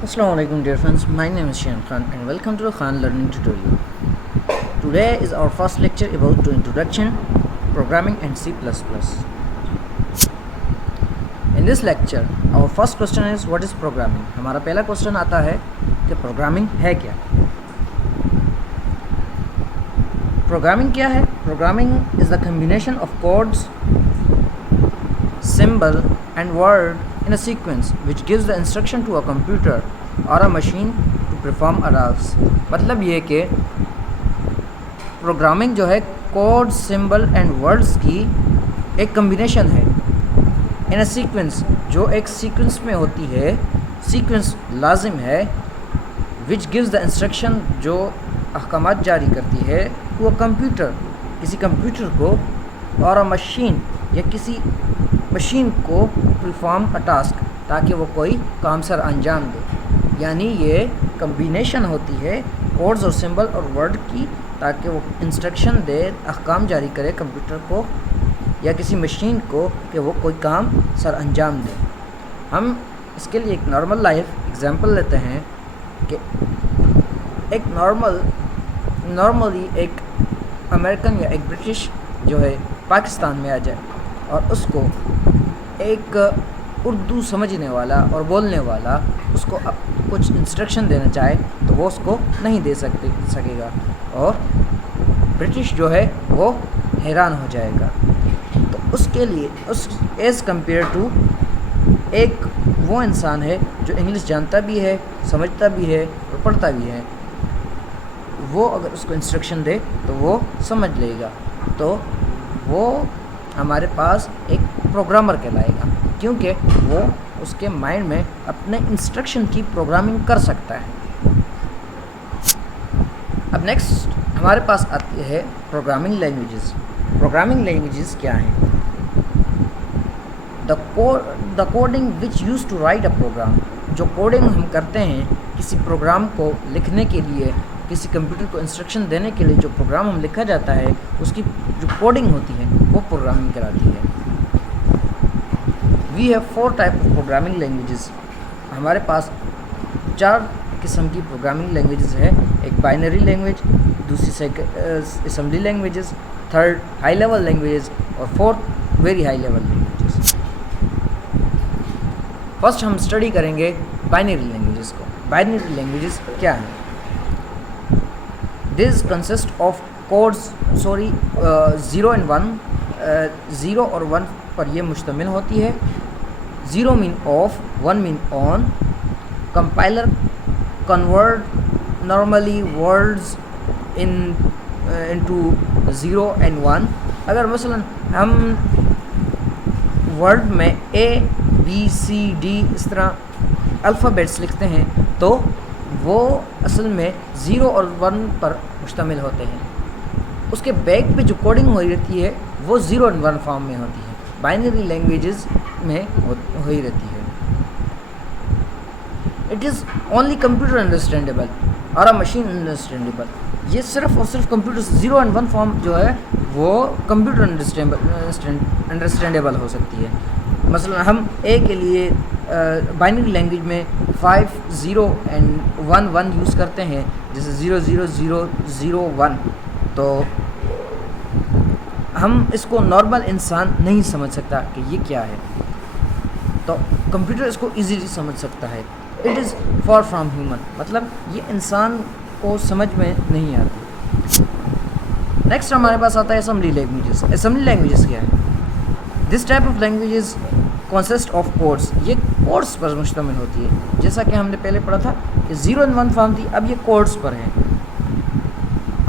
Assalamualaikum dear friends, my name is Shian Khan and welcome to the Khan Learning Tutorial. Today is our first lecture about to introduction, programming and C++. In this lecture, our first question is what is programming? हमारा पहला question आता है कि programming है क्या? Programming क्या है? Programming is the combination of codes, symbol and word in a sequence which gives the instruction to a computer or a machine to perform a task. मतलब ये कि प्रोग्रामिंग जो है कोड, सिंबल एंड वर्ड्स की एक combination है इन a sequence, जो एक सीक्वेंस में होती है, सीक्वेंस लाजिम है, विच गिव्स द इंस्ट्रक्शन, जो अहकामात जारी करती है टू अ कंप्यूटर, किसी कंप्यूटर को, और अ मशीन या किसी मशीन को परफॉर्म अ टास्क, ताकि वो कोई काम सर अंजाम दे। यानी ये कम्बिनेशन होती है कोड्स और सिंबल और वर्ड की, ताकि वो इंस्ट्रक्शन दे, अहकाम जारी करे कंप्यूटर को या किसी मशीन को कि वो कोई काम सर अंजाम दे। हम इसके लिए एक नॉर्मल लाइफ एग्जांपल लेते हैं कि एक नॉर्मली एक अमेरिकन या एक ब्रिटिश जो है पाकिस्तान में आ जाए और उसको एक उर्दू समझने वाला और बोलने वाला उसको कुछ इंस्ट्रक्शन देना चाहे तो वो उसको नहीं दे सकेगा, और ब्रिटिश जो है वो हैरान हो जाएगा। तो उसके लिए उस एज़ कम्पेयर टू एक वो इंसान है जो इंग्लिश जानता भी है, समझता भी है और पढ़ता भी है, वो अगर उसको इंस्ट्रक्शन दे तो वो समझ लेगा, तो वो हमारे पास एक प्रोग्रामर कहलाएगा, क्योंकि वो उसके माइंड में अपने इंस्ट्रक्शन की प्रोग्रामिंग कर सकता है। अब नेक्स्ट हमारे पास आती है प्रोग्रामिंग लैंग्वेजेस। प्रोग्रामिंग लैंग्वेजेस क्या हैं? The coding which use to write a program, जो कोडिंग हम करते हैं किसी प्रोग्राम को लिखने के लिए, किसी कंप्यूटर को इंस्ट्रक्शन देने के लिए जो प्रोग्राम हम लिखा जाता है, उसकी जो कोडिंग होती है वो प्रोग्रामिंग कहलाती है। We have 4 type of programming languages. हमारे पास 4 किस्म की प्रोग्रामिंग लैंग्वेजेस है। एक बाइनरी लैंग्वेज, दूसरी assembly languages, third high level languages और fourth very high level languages. First हम स्टडी करेंगे बाइनरी लैंग्वेजेस को। बाइनरी लैंग्वेजेस क्या हैं? This consist of codes, 0 and 1, 0 और 1 पर यह मुश्तमिल होती है। 0 mean of, 1 mean on. Compiler convert normally words into 0 and 1। अगर मसलन हम वर्ड में A B C D इस तरह अल्फ़ाबेट्स लिखते हैं तो वो असल में 0 और 1 पर मुश्तमिल होते हैं। उसके बैक पे जो कोडिंग हो रहती है वो 0 एंड 1 फॉर्म में होती है, बाइनरी लैंग्वेजेस में हो ही रहती है। It is only computer understandable और अ मशीन अंडरस्टैंडेबल। ये सिर्फ और सिर्फ कंप्यूटर 0 एंड 1 फॉर्म जो है वो कंप्यूटर अंडरस्टैंडेबल हो सकती है। मसलन हम ए के लिए बाइनरी लैंग्वेज में 5 0 एंड 1 1 यूज़ करते हैं, जैसे 0 0 0 0 1, तो हम इसको नॉर्मल इंसान नहीं समझ सकता कि ये क्या है, तो कंप्यूटर इसको इजीली समझ सकता है। It is for from human, मतलब ये इंसान को समझ में नहीं आती। नेक्स्ट हमारे पास आता है असेंबली लैंग्वेजेस। असेंबली लैंग्वेजेस क्या है? This type of languages consist of codes. ये कोड्स पर मुश्तमिल होती है, जैसा कि हमने पहले पढ़ा था कि 0 एंड 1 फॉर्म थी, अब ये कोड्स पर है।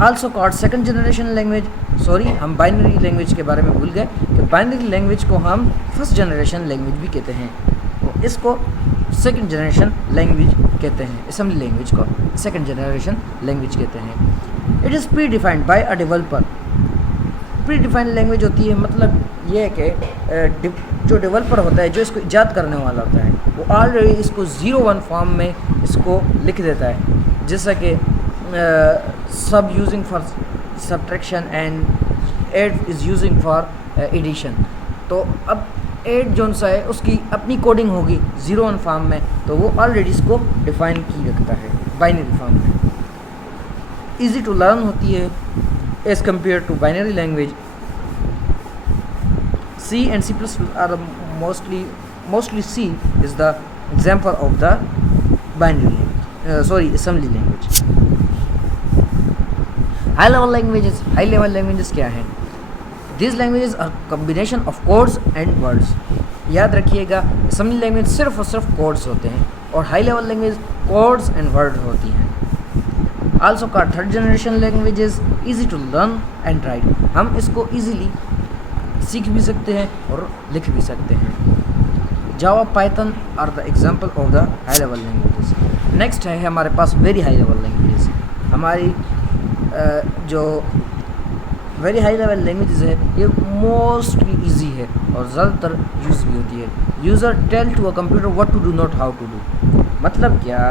Also called second generation language. हम बाइनरी लैंग्वेज के बारे में भूल गए कि बाइनरी लैंग्वेज को हम फर्स्ट जनरेशन लैंग्वेज भी कहते हैं, तो इसको सेकंड जनरेशन लैंग्वेज कहते हैं। असेंबली लैंग्वेज को सेकंड जनरेशन लैंग्वेज कहते हैं। It is pre defined by a developer. Pre defined language होती है, मतलब ये है कि जो डेवलपर होता है, जो इसको ईजाद करने वाला होता है, वो ऑलरेडी इसको 0 1 फॉर्म में इसको लिख देता है, जैसा कि sub using for subtraction and add is using for addition. तो अब 8 जोन सा है उसकी अपनी कोडिंग होगी 0-1 फॉर्म में, तो वो ऑलरेडी इसको डिफाइन की रखता है बाइनरी फॉर्म में। ईजी टू लर्न होती है as compare to binary language. C and C++ are the mostly C is the example of the binary language, assembly language. High level languages क्या हैं? These languages are combination of codes and words. याद रखिएगा, assembly language सिर्फ और सिर्फ codes होते हैं और high level language codes and words होती हैं। Also called third generation languages, easy to learn and write. हम इसको easily सीख भी सकते हैं और लिख भी सकते हैं। Java, Python are the example of the high level languages. Next है हमारे पास वेरी हाई लेवल लैंग्वेजेस। हमारी जो वेरी हाई लेवल लैंग्वेजेस है ये मोस्टली इजी है और ज़्यादातर यूज़ भी होती है। User tell to a computer what to do not how to do. मतलब क्या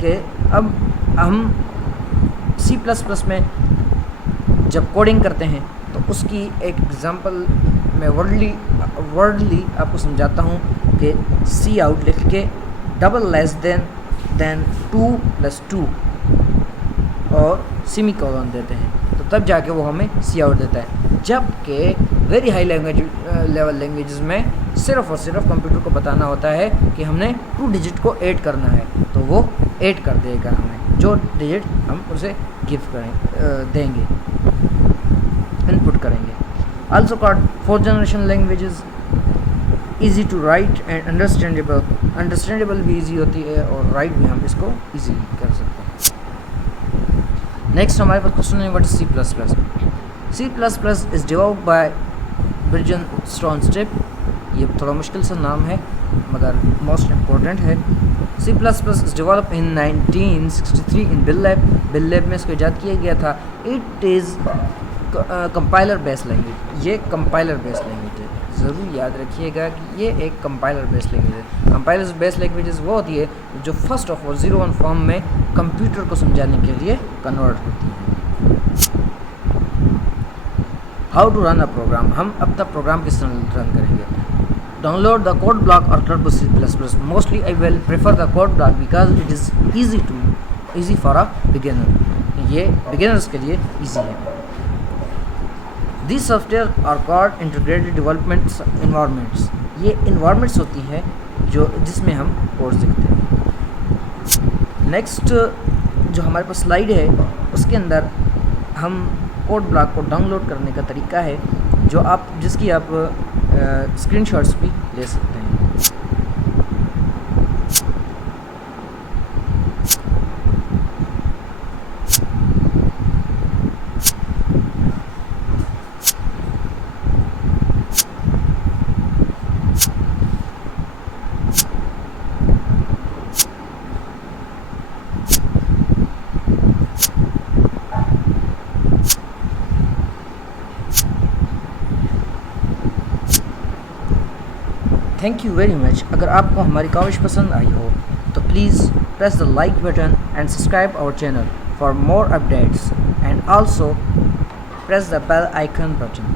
कि अब हम C++ में जब कोडिंग करते हैं तो उसकी एक एग्ज़ाम्पल मैं वर्डली आपको समझाता हूँ कि सी आउट लिख के डबल लेस देन 2+2 और सेमी कॉलन देते हैं तो तब जाके वो हमें सी आउट देता है। जबकि वेरी हाई लेवल लैंग्वेजेस में सिर्फ और सिर्फ कंप्यूटर को बताना होता है कि हमने 2 डिजिट को ऐड करना है तो वो ऐड कर देगा हमें जो डिजिट हम उसे देंगे, इनपुट करेंगे। Also called fourth generation languages, easy to write and understandable भी easy होती है और write भी हम इसको easy कर सकते हैं। नेक्स्ट हमारे पास क्वेश्चन है what is C++। Is developed by Bridgestone। ये थोड़ा मुश्किल सा नाम है मगर मोस्ट इम्पोर्टेंट है। C++ is develop in 1963 in bell lab में इसको ईजाद किया गया था। It is compiler based language. ये कंपाइलर बेस्ड लैंग्वेज है, ज़रूर याद रखिएगा कि ये एक कंपाइलर बेस्ड लैंग्वेज है। कंपाइलर बेस्ड लैंग्वेजेस वो होती है जो फर्स्ट ऑफ ऑल 0-1 फॉर्म में कंप्यूटर को समझाने के लिए कन्वर्ट होती है। How to run a program. हम अब तक प्रोग्राम किस तरह रन करेंगे। डाउनलोड द कोड ब्लॉक और turbo C++। Mostly I will prefer the code block because it is easy for a beginner. ये बिगिनर्स के लिए ईजी है। These software are called integrated development environments। ये environments होती हैं जो जिसमें हम कोड लिखते हैं। नेक्स्ट जो हमारे पास स्लाइड है उसके अंदर हम कोड ब्लॉक को डाउनलोड करने का तरीका है जो जिसकी आप स्क्रीनशॉट्स भी ले सकते हैं। Thank you very much. अगर आपको हमारी काविश पसंद आई हो तो please press the like button and subscribe our channel for more updates and also press the bell icon button.